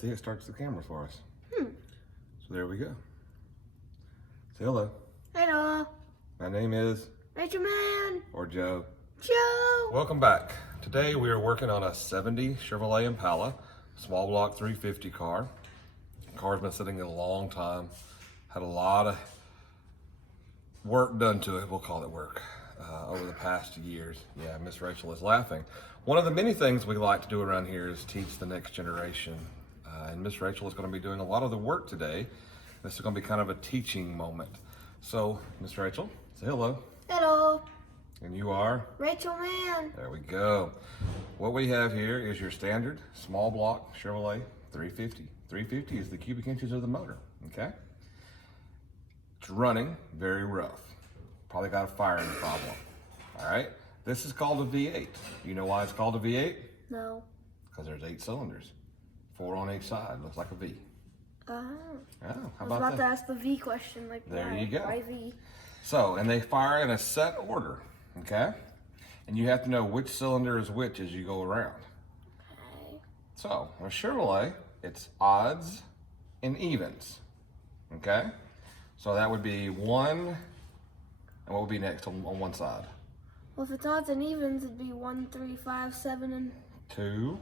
See, it starts the camera for us. So there we go. Say hello. Hello. My name is Rachel Man. or Joe. Joe. Welcome back. Today we are working on a 70 Chevrolet Impala, small block 350 car. The car's been sitting a long time. Had a lot of work done to it, we'll call it work, over the past years. Yeah, Miss Rachel is laughing. One of the many things we like to do around here is teach the next generation. And Miss Rachel is going to be doing a lot of the work today. This is going to be kind of a teaching moment. So, Miss Rachel, say hello. Hello. And you are? Rachel Man. There we go. What we have here is your standard small block Chevrolet 350. 350 is the cubic inches of the motor, okay? It's running very rough. Probably got a firing problem, all right? This is called a V8. You know why it's called a V8? No. Because there's 8 cylinders, 4 on each side. Looks like a V. Oh. Oh, how I was about about to that? ask the V question, like There why? you go. Why V? So, and they fire in a set order, okay? And you have to know which cylinder is which as you go around. Okay. So, a Chevrolet, it's odds and evens, okay? So that would be 1, and what would be next on one side? Well, if it's odds and evens, it'd be 1, 3, 5, 7, and 2,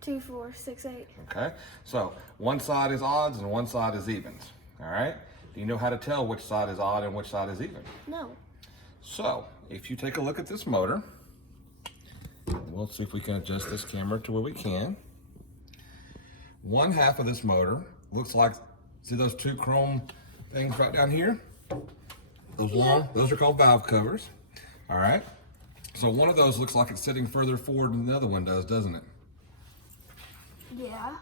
2, 4, 6, 8. okay? So, one side is odds and one side is evens, all right? Do you know how to tell which side is odd and which side is even? No. So, if you take a look at this motor, we'll see if we can adjust this camera to where we can. One half of this motor looks like, see those 2 chrome things right down here? Those long, those are called valve covers, all right? So one of those looks like it's sitting further forward than the other one does, doesn't it? Yeah.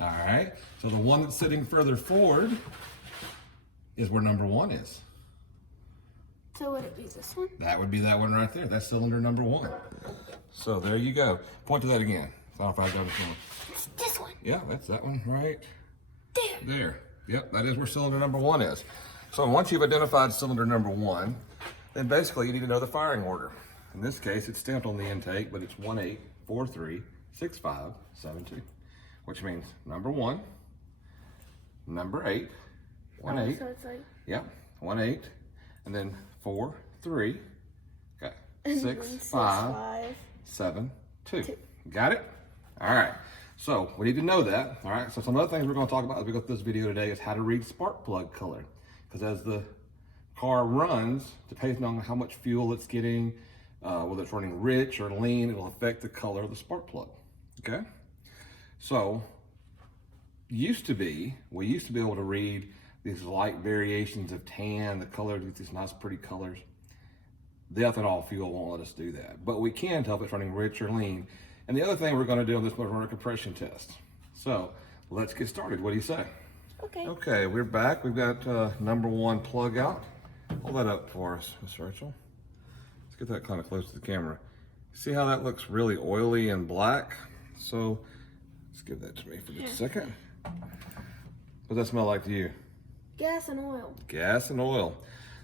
All right, so the one that's sitting further forward is where number 1 is. So would it be this one? That would be that one right there. That's cylinder number 1. So there you go. Point to that again. I don't know if I got it. It's this one. Yeah, that's that one right There. there. Yep, that is where cylinder number 1 is. So once you've identified cylinder number 1, then basically you need to know the firing order. In this case, it's stamped on the intake, but it's 18436572, which means number 1, number 8, 1 8. So it's like. Yep, 1 8, and then 4 3. Okay, And 6 then 5 7 2. Got it? All right. So we need to know that. All right. So some other things we're going to talk about as we go through this video today is how to read spark plug color, because as the car runs, depending on how much fuel it's getting, whether it's running rich or lean, it'll affect the color of the spark plug. Okay. So we used to be able to read these light variations of tan, the color, these nice pretty colors. The ethanol fuel won't let us do that, but we can tell if it's running rich or lean. And the other thing we're going to do on this motor is run a compression test. So let's get started. What do you say? Okay. Okay, we're back. We've got number 1 plug out. Hold that up for us, Miss Rachel. Let's get that kind of close to the camera. See how that looks really oily and black? So let's give that to me for just a second. What does that smell like to you? Gas and oil. Gas and oil.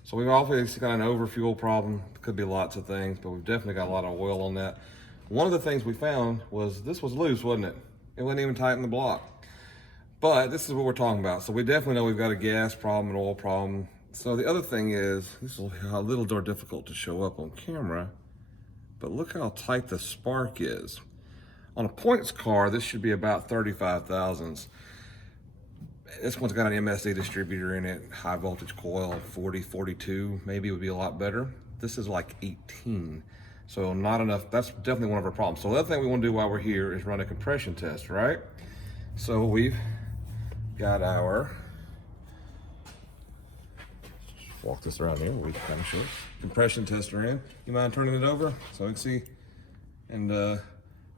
So we've obviously got an overfuel problem. Could be lots of things, but we've definitely got a lot of oil on that. One of the things we found was this was loose, wasn't it? It wasn't even tight in the block. But this is what we're talking about. So we definitely know we've got a gas problem, an oil problem. So the other thing is, this is a little more difficult to show up on camera, but look how tight the spark is. On a points car, this should be about 35 thousandths. This one's got an MSD distributor in it, high voltage coil, 40, 42, maybe would be a lot better. This is like 18, so not enough. That's definitely one of our problems. So the other thing we want to do while we're here is run a compression test, right? So we've got our, walk this around here, we can kind of show it. Compression tester in. You mind turning it over so we can see? And all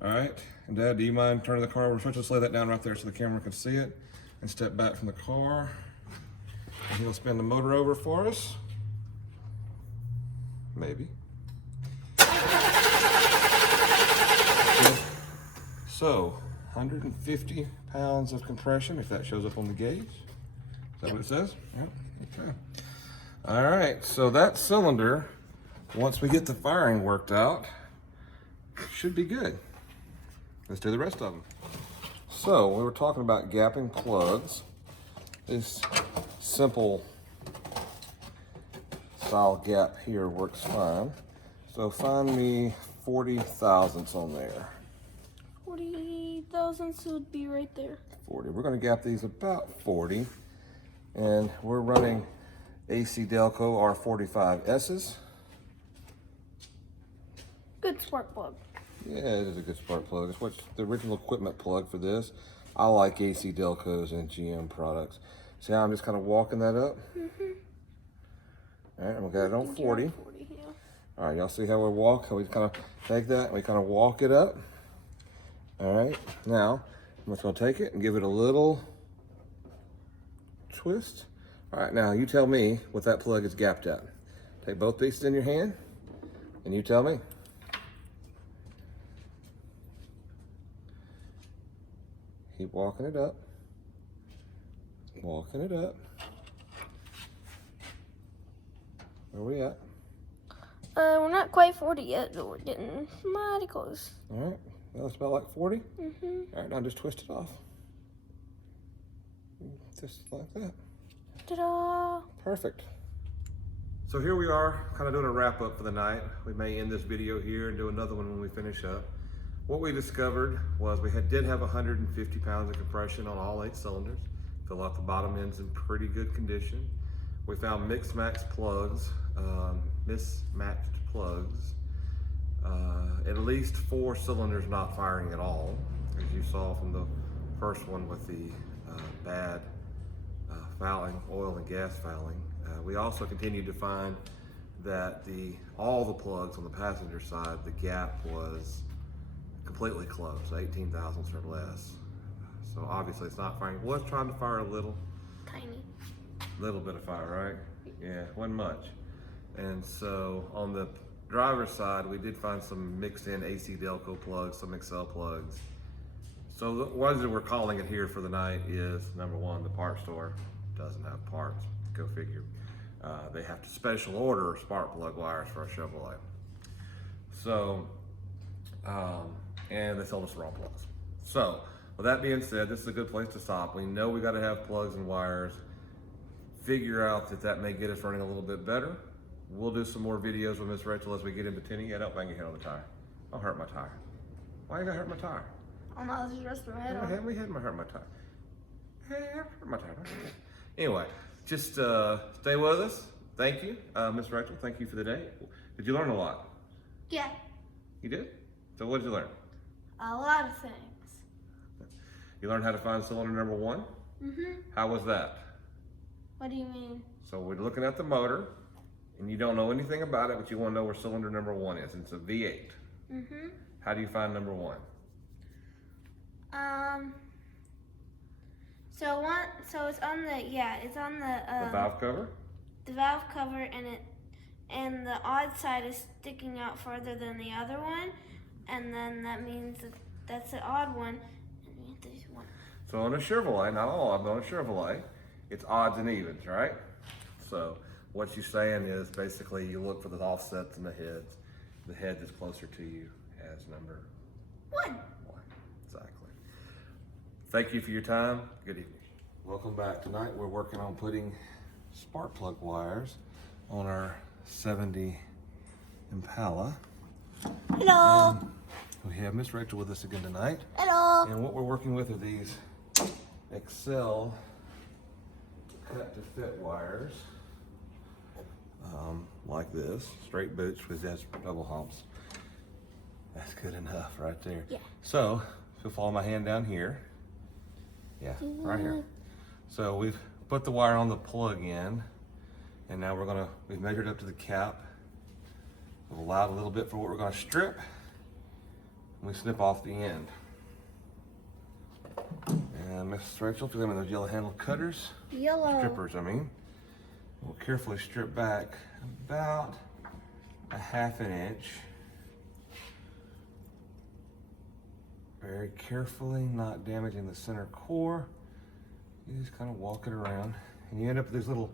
right, and Dad, do you mind turning the car over? So just lay that down right there so the camera can see it. And step back from the car. And he'll spin the motor over for us. Maybe. So, 150 pounds of compression, if that shows up on the gauge. Is that what it says? Yep. Okay. All right, so that cylinder, once we get the firing worked out, should be good. Let's do the rest of them. So we were talking about gapping plugs. This simple style gap here works fine. So find me 40 thousandths on there. 40 thousandths would be right there. 40. We're going to gap these about 40. And we're running AC Delco R45S's. Good spark plug. Yeah, it is a good spark plug. It's what's the original equipment plug for this. I like AC Delcos and GM products. See how I'm just kind of walking that up? All right, and we got it on 40. 40, yeah. All right, y'all see how we walk? How we kind of take that and we kind of walk it up. All right, now I'm just gonna take it and give it a little twist. All right, now you tell me what that plug is gapped at. Take both pieces in your hand and you tell me. Keep walking it up. Walking it up. Where are we at? We're not quite 40 yet, but we're getting mighty close. All right, well, it's about like 40. Mm-hmm. All right, now just twist it off. Just like that. Ta-da! Perfect. So here we are, kind of doing a wrap up for the night. We may end this video here and do another one when we finish up. What we discovered was we did have 150 pounds of compression on all 8 cylinders. Feel like the bottom end's in pretty good condition. We found mismatched plugs, at least 4 cylinders not firing at all, as you saw from the first one with the bad fouling, oil and gas fouling. We also continued to find that all the plugs on the passenger side, the gap was completely closed, 18 thousandths or less. So obviously it's not firing. It was trying to fire a little. Tiny. Little bit of fire, right? Yeah, wasn't much. And so on the driver's side, we did find some mixed in AC Delco plugs, some Excel plugs. So the ones that we're calling it here for the night is, number one, the parts store doesn't have parts. Go figure. They have to special order spark plug wires for a Chevrolet. So, and they sold us the wrong plugs. So, with that being said, this is a good place to stop. We know we got to have plugs and wires. Figure out that may get us running a little bit better. We'll do some more videos with Miss Rachel as we get into tinning. Yeah, don't bang your head on the tire. I'll hurt my tire. Why you gonna hurt my tire? Oh no, this is just my head on. Hurt my tire. Hey, hurt my tire. Anyway, just stay with us. Thank you, Miss Rachel. Thank you for the day. Did you learn a lot? Yeah, You did? So what did you learn? a lot of things. You learned how to find cylinder number 1? Mm-hmm. How was that? What do you mean? So we're looking at the motor, and you don't know anything about it, but you want to know where cylinder number 1 is. And it's a V8. Mm-hmm. How do you find number 1? So it's on the The valve cover? the valve cover, and the odd side is sticking out further than the other one, and then that means that's the odd one. And there's one. So on a Chevrolet, not all of them, on a Chevrolet, it's odds and evens, right? So what you're saying is basically you look for the offsets in the heads. The head is closer to you as number 1. 1. Exactly. Thank you for your time. Good evening. Welcome back. Tonight we're working on putting spark plug wires on our 70 Impala. Hello. And we have Miss Rachel with us again tonight. Hello. And what we're working with are these Excel cut to fit wires, like this, straight boots with just double humps. That's good enough right there. Yeah. So, if you'll follow my hand down here. Yeah, right here. So we've put the wire on the plug in, and now we've measured up to the cap. We've allowed a little bit for what we're gonna strip, and we snip off the end. And Miss Rachel, for them in those yellow handled cutters, Yellow. strippers, I mean, we'll carefully strip back about a ½ inch. Very carefully, not damaging the center core. You just kind of walk it around, and you end up with these little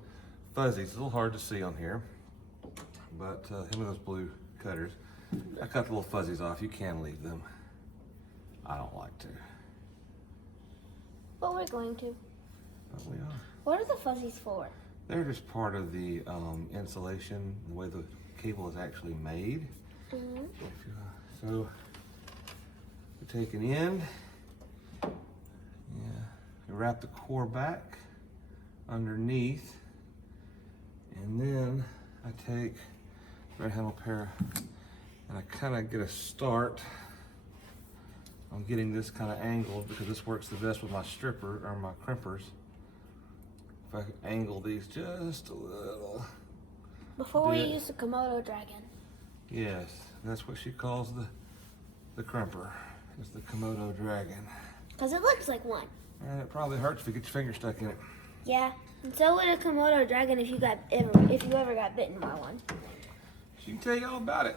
fuzzies. It's a little hard to see on here, but him with those blue cutters, I cut the little fuzzies off. You can leave them. I don't like to. But we're going to. But we are. What are the fuzzies for? They're just part of the insulation, the way the cable is actually made. Mm-hmm. So we take an end, you wrap the core back underneath, and then I take red handle pair and I kind of get a start on getting this kind of angled, because this works the best with my stripper or my crimpers. If I can angle these just a little. Before we use the Komodo dragon. Yes, that's what she calls the crimper, is the Komodo dragon. Because it looks like one. And it probably hurts if you get your finger stuck in it. Yeah, and so would a Komodo dragon if you ever got bitten by one. She can tell you all about it.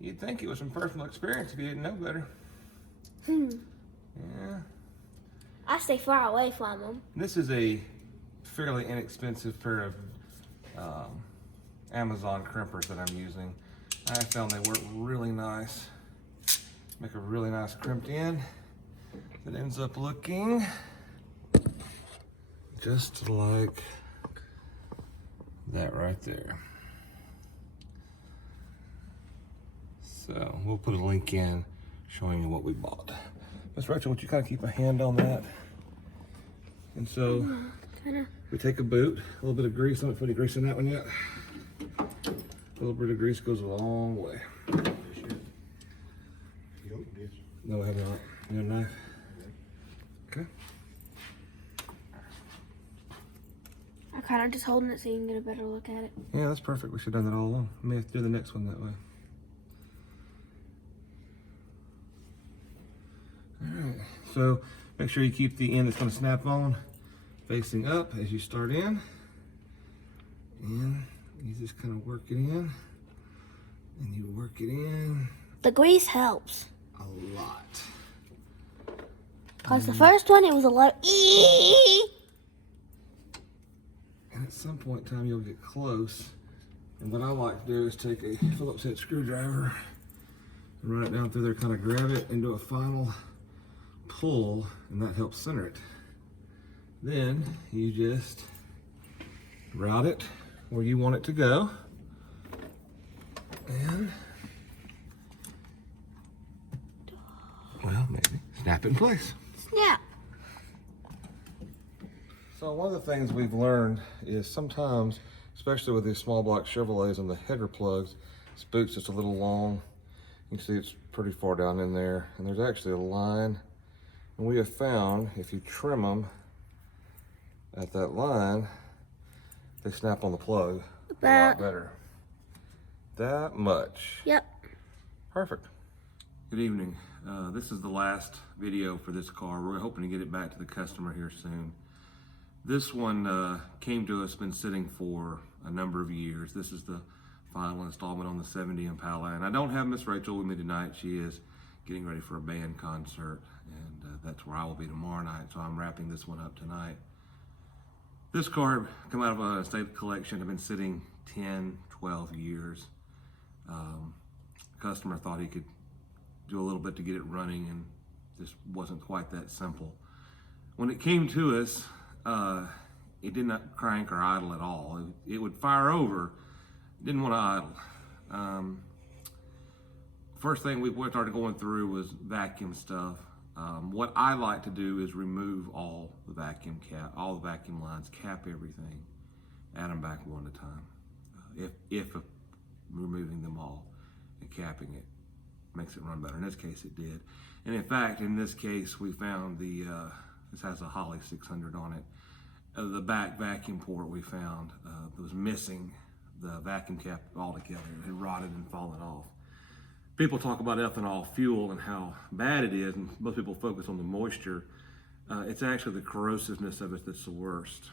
You'd think it was from personal experience if you didn't know better. Yeah. I stay far away from them. This is a fairly inexpensive pair of Amazon crimpers that I'm using. I found they work really nice. Make a really nice crimped end that ends up looking just like that right there. So we'll put a link in showing you what we bought. Miss Rachel, would you kind of keep a hand on that? And so we take a boot, a little bit of grease. I haven't put any grease in that one yet. A little bit of grease goes a long way. No, I have not. You have a knife? Okay. I'm kind of just holding it so you can get a better look at it. Yeah, that's perfect. We should have done that all along. We may have to do the next one that way. Alright, so make sure you keep the end that's going to snap on facing up as you start in. And you just kind of work it in. And you work it in. The grease helps. A lot. Because the first one, it was a lot of And at some point in time, you'll get close. And what I like to do is take a Phillips head screwdriver and run it down through there, kind of grab it and do a final pull, and that helps center it. Then you just route it where you want it to go. And, well, maybe snap it in place. Snap. So one of the things we've learned is sometimes, especially with these small block Chevrolets and the header plugs, this boot's just a little long. You can see it's pretty far down in there, and there's actually a line. And we have found if you trim them at that line, they snap on the plug a lot better. That much. Yep. Perfect. Good evening. This is the last video for this car. We're hoping to get it back to the customer here soon. This one came to us, been sitting for a number of years. This is the final installment on the 70 Impala. And I don't have Miss Rachel with me tonight. She is getting ready for a band concert, and that's where I will be tomorrow night. So I'm wrapping this one up tonight. This car come out of a state collection. Have been sitting 10, 12 years. Customer thought he could do a little bit to get it running, and just wasn't quite that simple. When it came to us, it did not crank or idle at all. It would fire over, didn't want to idle. First thing we started going through was vacuum stuff. What I like to do is remove all the vacuum lines, cap everything, add them back one at a time. If removing them all and capping it makes it run better. In this case, it did. And in fact, in this case, we found this has a Holley 600 on it. The back vacuum port we found was missing the vacuum cap altogether. It had rotted and fallen off. People talk about ethanol fuel and how bad it is, and most people focus on the moisture. It's actually the corrosiveness of it that's the worst.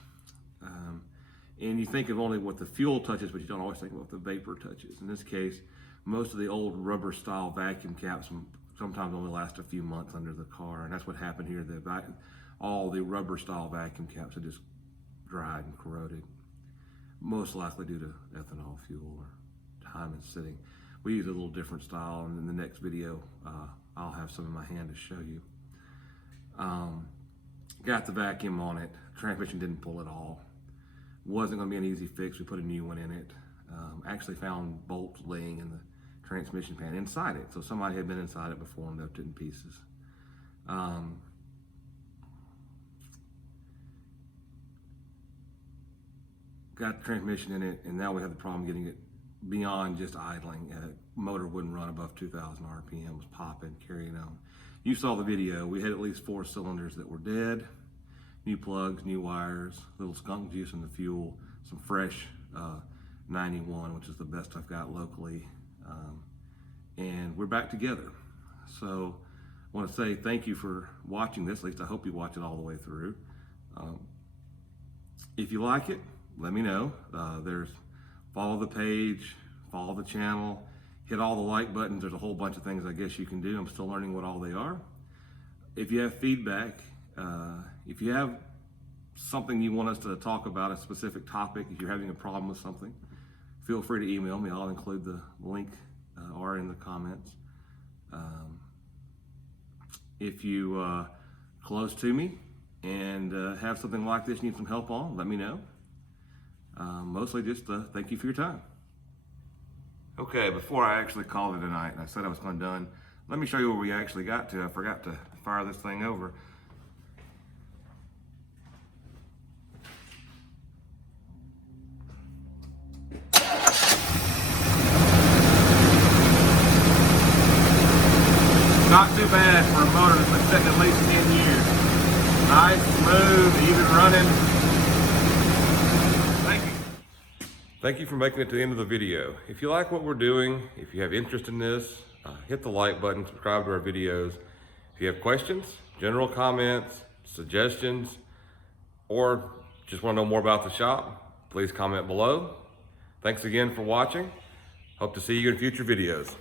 And you think of only what the fuel touches, but you don't always think of what the vapor touches. In this case, most of the old rubber style vacuum caps sometimes only last a few months under the car, and that's what happened here. All the rubber style vacuum caps had just dried and corroded, most likely due to ethanol fuel or time in sitting. We use a little different style, and in the next video, I'll have some in my hand to show you. Got the vacuum on it. Transmission didn't pull at all. Wasn't going to be an easy fix. We put a new one in it. Actually found bolts laying in the transmission pan inside it. So somebody had been inside it before and left it in pieces. Got the transmission in it, and now we have the problem getting it beyond just idling. Motor wouldn't run above 2,000 RPM, was popping, carrying on. You saw the video. We had at least 4 cylinders that were dead. New plugs, new wires, little skunk juice in the fuel, some fresh 91, which is the best I've got locally. And we're back together. So I want to say thank you for watching this. At least I hope you watch it all the way through. If you like it, let me know. Follow the page, follow the channel, hit all the like buttons. There's a whole bunch of things I guess you can do. I'm still learning what all they are. If you have feedback, if you have something you want us to talk about, a specific topic, if you're having a problem with something, feel free to email me. I'll include the link or in the comments. If you close to me and have something like this you need some help on, let me know. Mostly just thank you for your time. Okay, before I actually called it a night, and I said I was kind of done, let me show you where we actually got to. I forgot to fire this thing over. Not too bad for a motor that's been sitting at least 10 years. Nice, smooth, even running. Thank you. Thank you for making it to the end of the video. If you like what we're doing, if you have interest in this, hit the like button, subscribe to our videos. If you have questions, general comments, suggestions, or just want to know more about the shop, please comment below. Thanks again for watching. Hope to see you in future videos.